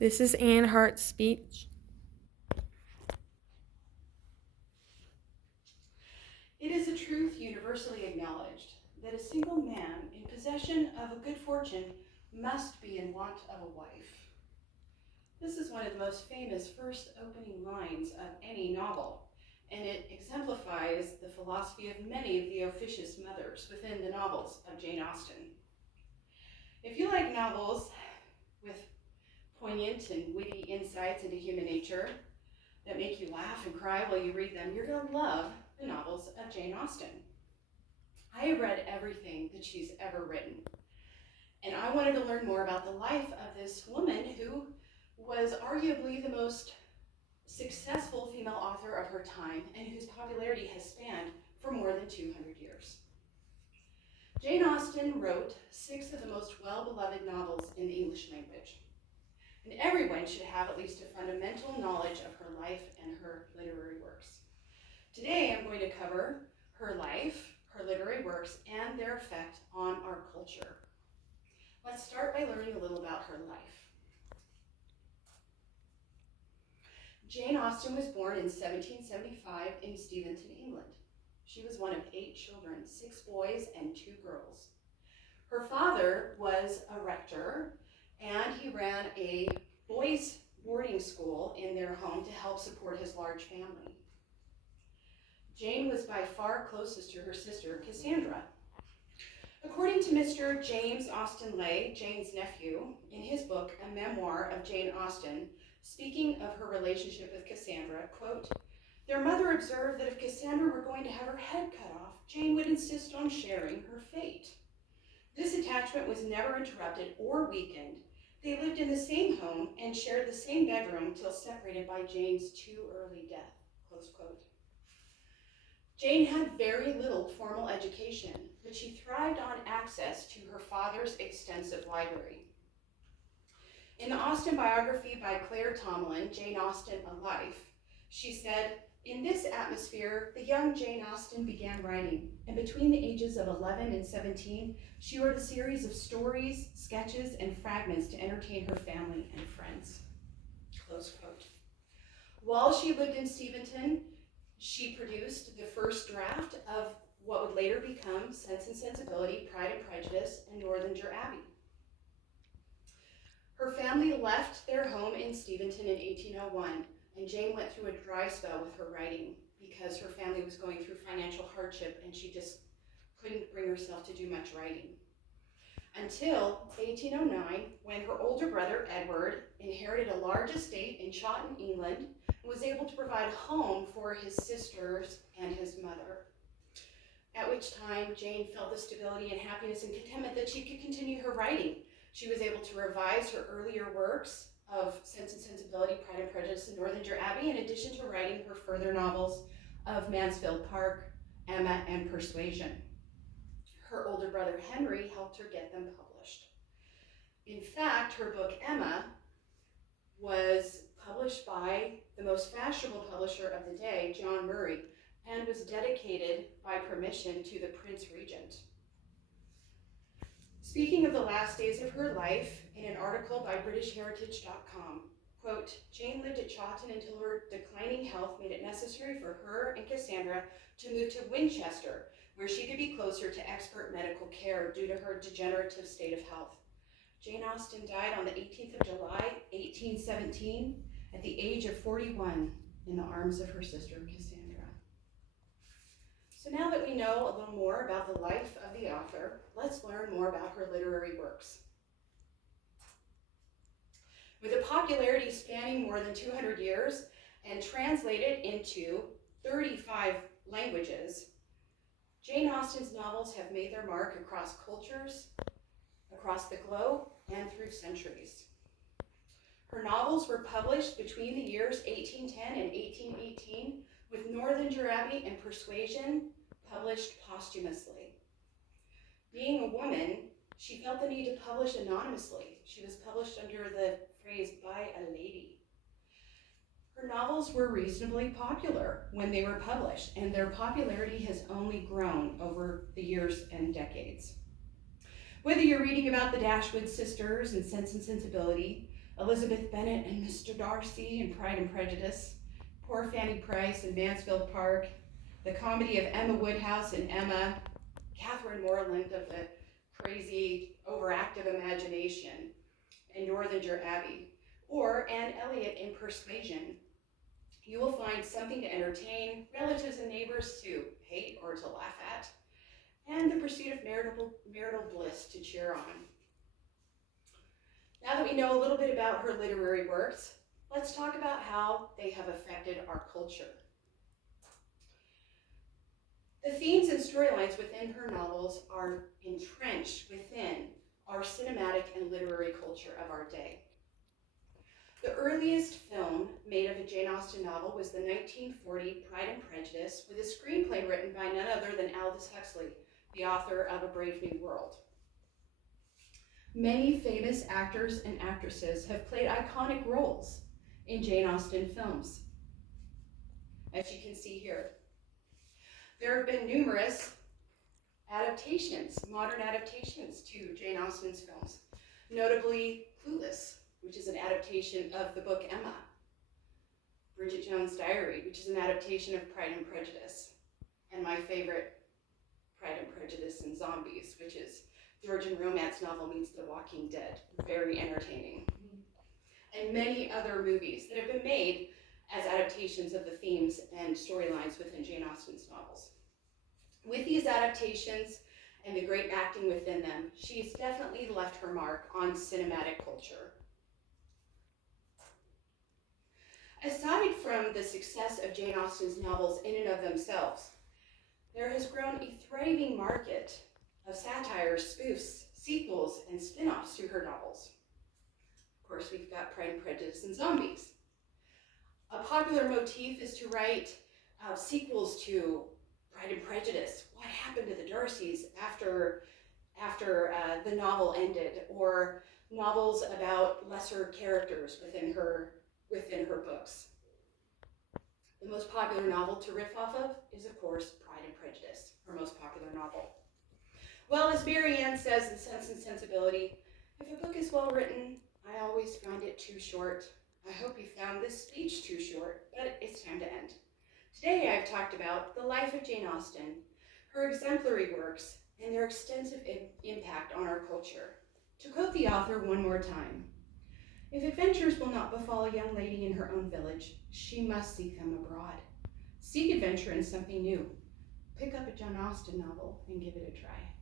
This is Anne Hart's speech. It is a truth universally acknowledged that a single man in possession of a good fortune must be in want of a wife. This is one of the most famous first opening lines of any novel, and it exemplifies the philosophy of many of the officious mothers within the novels of Jane Austen. If you like novels with poignant and witty insights into human nature that make you laugh and cry while you read them, you're going to love the novels of Jane Austen. I have read everything that she's ever written, and I wanted to learn more about the life of this woman who was arguably the most successful female author of her time and whose popularity has spanned for more than 200 years. Jane Austen wrote 6 of the most well-beloved novels in the English language, and everyone should have at least a fundamental knowledge of her life and her literary works. Today I'm going to cover her life, her literary works, and their effect on our culture. Let's start by learning a little about her life. Jane Austen was born in 1775 in Steventon, England. She was one of 8 children, 6 boys and 2 girls. Her father was a rector, and he ran a boys' boarding school in their home to help support his large family. Jane was by far closest to her sister, Cassandra. According to Mr. James Austen Leigh, Jane's nephew, in his book, A Memoir of Jane Austen, speaking of her relationship with Cassandra, quote, "Their mother observed that if Cassandra were going to have her head cut off, Jane would insist on sharing her fate. This attachment was never interrupted or weakened. They lived in the same home and shared the same bedroom till separated by Jane's too early death," close quote. Jane had very little formal education, but she thrived on access to her father's extensive library. In the Austen biography by Claire Tomlin, Jane Austen, A Life, she said, "In this atmosphere, the young Jane Austen began writing, and between the ages of 11 and 17, she wrote a series of stories, sketches, and fragments to entertain her family and friends," close quote. While she lived in Steventon, she produced the first draft of what would later become Sense and Sensibility, Pride and Prejudice, and Northanger Abbey. Her family left their home in Steventon in 1801, and Jane went through a dry spell with her writing because her family was going through financial hardship and she just couldn't bring herself to do much writing. Until 1809, when her older brother, Edward, inherited a large estate in Chawton, England, and was able to provide a home for his sisters and his mother. At which time, Jane felt the stability and happiness and contentment that she could continue her writing. She was able to revise her earlier works of Sense and Sensibility, Pride and Prejudice, and Northanger Abbey, in addition to writing her further novels of Mansfield Park, Emma, and Persuasion. Her older brother Henry helped her get them published. In fact, her book Emma was published by the most fashionable publisher of the day, John Murray, and was dedicated by permission to the Prince Regent. Speaking of the last days of her life, in an article by BritishHeritage.com, quote, "Jane lived at Chawton until her declining health made it necessary for her and Cassandra to move to Winchester, where she could be closer to expert medical care due to her degenerative state of health." Jane Austen died on the 18th of July, 1817, at the age of 41, in the arms of her sister Cassandra. So now that we know a little more about the life of the author, let's learn more about her literary works. With a popularity spanning more than 200 years and translated into 35 languages, Jane Austen's novels have made their mark across cultures, across the globe, and through centuries. Her novels were published between the years 1810 and 1818, with Northanger Abbey and Persuasion published posthumously. Being a woman, she felt the need to publish anonymously. She was published under the phrase "by a lady." Her novels were reasonably popular when they were published, and their popularity has only grown over the years and decades. Whether you're reading about the Dashwood sisters in Sense and Sensibility, Elizabeth Bennet and Mr. Darcy in Pride and Prejudice, Poor Fanny Price in Mansfield Park, the comedy of Emma Woodhouse and Emma, Catherine Morland of the crazy, overactive imagination in Northanger Abbey, or Anne Elliot in Persuasion. You will find something to entertain, relatives and neighbors to hate or to laugh at, and the pursuit of marital bliss to cheer on. Now that we know a little bit about her literary works, let's talk about how they have affected our culture. The themes and storylines within her novels are entrenched within our cinematic and literary culture of our day. The earliest film made of a Jane Austen novel was the 1940 Pride and Prejudice, with a screenplay written by none other than Aldous Huxley, the author of A Brave New World. Many famous actors and actresses have played iconic roles in Jane Austen films, as you can see here. There have been numerous adaptations, modern adaptations to Jane Austen's films, notably Clueless, which is an adaptation of the book Emma, Bridget Jones' Diary, which is an adaptation of Pride and Prejudice, and my favorite, Pride and Prejudice and Zombies, which is Georgian romance novel meets The Walking Dead. Very entertaining. And many other movies that have been made as adaptations of the themes and storylines within Jane Austen's novels. With these adaptations and the great acting within them, she's definitely left her mark on cinematic culture. Aside from the success of Jane Austen's novels in and of themselves, there has grown a thriving market of satires, spoofs, sequels, and spin-offs to her novels. Of course, we've got Pride and Prejudice and Zombies. A popular motif is to write sequels to Pride and Prejudice. What happened to the Darcys after the novel ended, or novels about lesser characters within her books. The most popular novel to riff off of is, of course, Pride and Prejudice, her most popular novel. Well, as Mary Ann says in Sense and Sensibility, if a book is well written, I always find it too short. I hope you found this speech too short, but it's time to end. Today I've talked about the life of Jane Austen, her exemplary works, and their extensive impact on our culture. To quote the author one more time, "If adventures will not befall a young lady in her own village, she must seek them abroad. Seek adventure in something new. Pick up a Jane Austen novel and give it a try."